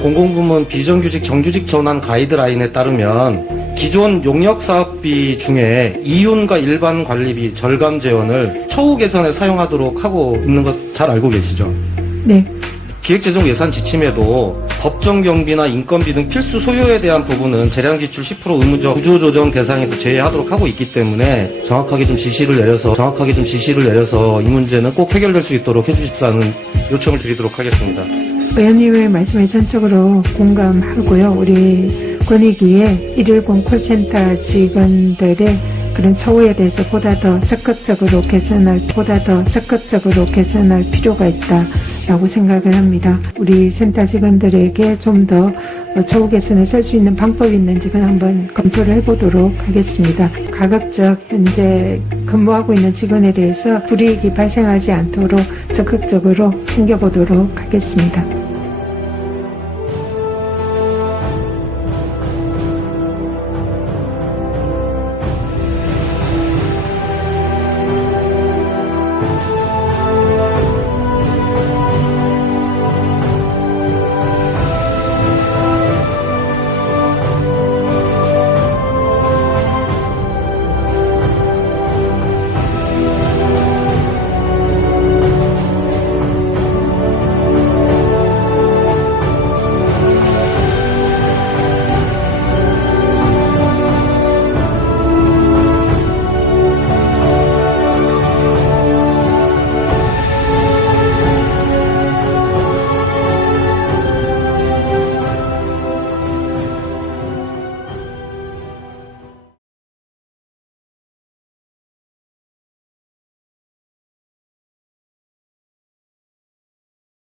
공공부문 비정규직 정규직 전환 가이드라인에 따르면 기존 용역 사업비 중에 이윤과 일반 관리비 절감 재원을 처우 개선에 사용하도록 하고 있는 것 잘 알고 계시죠? 네, 기획재정 예산 지침에도 법정 경비나 인건비 등 필수 소요에 대한 부분은 재량 지출 10% 의무적 구조 조정 대상에서 제외하도록 하고 있기 때문에 정확하게 좀 지시를 내려서 정확하게 좀 지시를 내려서 이 문제는 꼭 해결될 수 있도록 해주십사는 요청을 드리도록 하겠습니다. 의원님의 말씀에 전적으로 공감하고요. 우리 권익위의 110 콜센터 직원들의 그런 처우에 대해서 보다 더 적극적으로 개선할, 보다 더 적극적으로 개선할 필요가 있다 라고 생각을 합니다. 우리 센터 직원들에게 좀 더 처우 개선에 쓸 수 있는 방법이 있는지 그건 한번 검토를 해보도록 하겠습니다. 가급적 현재 근무하고 있는 직원에 대해서 불이익이 발생하지 않도록 적극적으로 챙겨보도록 하겠습니다.